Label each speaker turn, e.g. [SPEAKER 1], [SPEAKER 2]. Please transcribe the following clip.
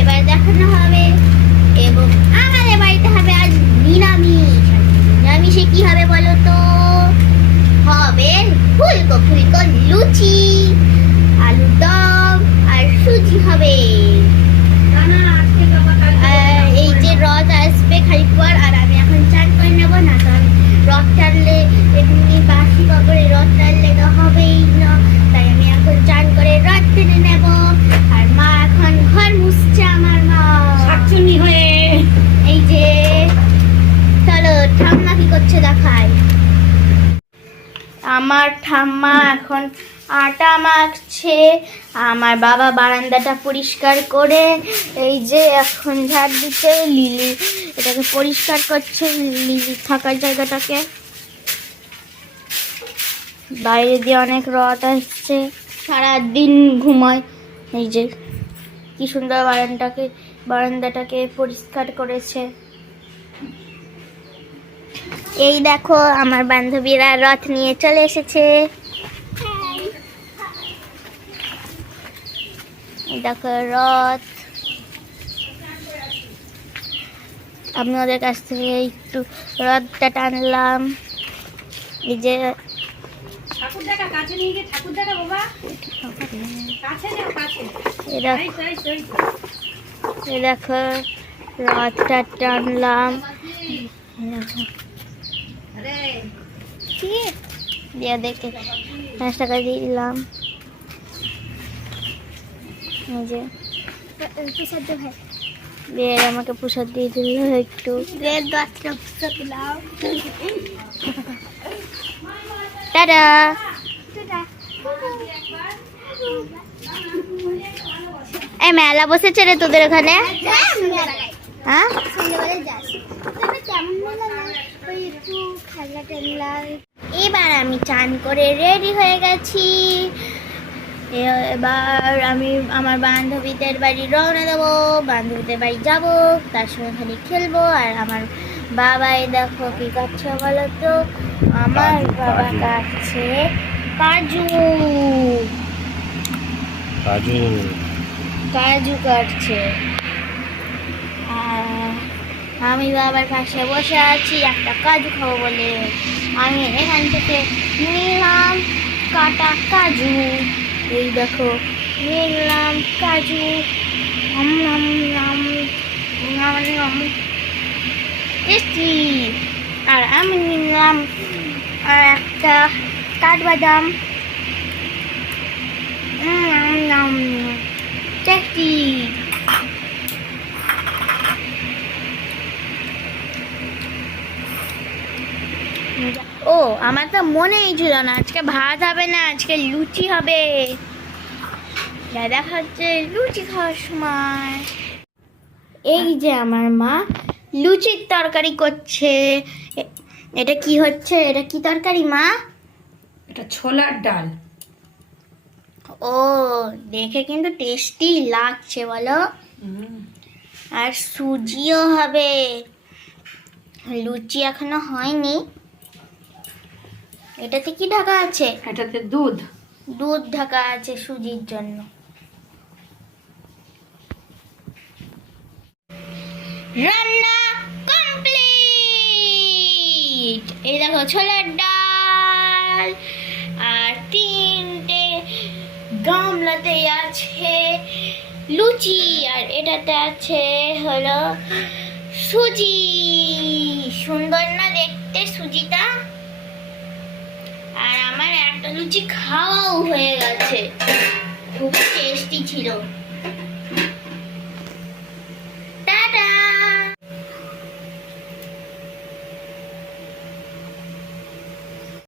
[SPEAKER 1] এবার দেখানো হবে এবং আমাদের বাড়িতে হবে আজ নিরামিষ। নিরামিষে কি হবে বলো তো? হবে ফুলকো ফুলকো লুচি। আমার ঠাম্মা এখন আটা মাখছে, আমার বাবা বারান্দাটা পরিষ্কার করে, এই যে এখন ঝাড় দিচ্ছে লিলি, এটাকে পরিষ্কার করছে লিলি থাকার জায়গাটাকে। বাইরে দিয়ে অনেক রথ আসছে, সারাদিন ঘুমায়। এই যে কি সুন্দর বারান্দাটাকে বারান্দাটাকে পরিষ্কার করেছে। এই দেখো আমার বান্ধবীরা রথ নিয়ে চলে এসেছে। এই দেখো রথ। আমি ওদের কাছ থেকে একটু রথটা টানলাম। এই যে দেখা। রথটা টানলাম। দিয়ে দেখে পাঁচ টাকা দিয়ে দিলাম। দিয়ে আমাকে প্রসাদ দিয়ে দিল একটু। এই মেলা বসেছে রে তোদের ওখানে? হ্যাঁ? এবার আমি চান করে রেডি হয়ে গেছি। এবার আমি আমার বান্ধবীদের বাড়ি রওনা দেবো। বান্ধবীদের বাড়ি যাব তার সঙ্গে খালি খেলব। আর আমার বাবাই দেখো কি কাটছে বলো তো আমার বাবা কাটছে কাজু।
[SPEAKER 2] কাজু।
[SPEAKER 1] কাজু কাটছে। আমি বাবার পাশে বসে আছি, একটা কাজু খাব বলে। আমি এখান থেকে নিলাম কাটা কাজু। এই দেখো, নিলাম কাজু। টেস্টি। আর আমি নিলাম আর একটা কাঠবাদাম। টেস্টি ও আমার তো মনেই ছিল না আজকে ভাত হবে না আজকে লুচি হবে। দাদা দেখা হচ্ছে লুচি খাওয়ার সময়। এই যে আমার মা লুচির তরকারি করছে। এটা কি হচ্ছে? এটা কি তরকারি মা?
[SPEAKER 3] এটা ছোলার ডাল।
[SPEAKER 1] ও দেখে কিন্তু টেস্টি লাগছে বলো। আর সুজিও হবে। লুচি এখনও হয়নি। এটাতে কি ঢাকা আছে?
[SPEAKER 3] এটাতে দুধ।
[SPEAKER 1] দুধ ঢাকা আছে সুজির জন্য। রান্না কমপ্লিট! এই দেখো ছোলার ডাল আর তিনটে গামলাতে আছে লুচি আর এটাতে আছে হলো সুজি। সুন্দর না দেখতে সুজিটা? আর আমার একটা লুচি খাওয়াও হয়ে গেছে। খুবই টেস্টি ছিল।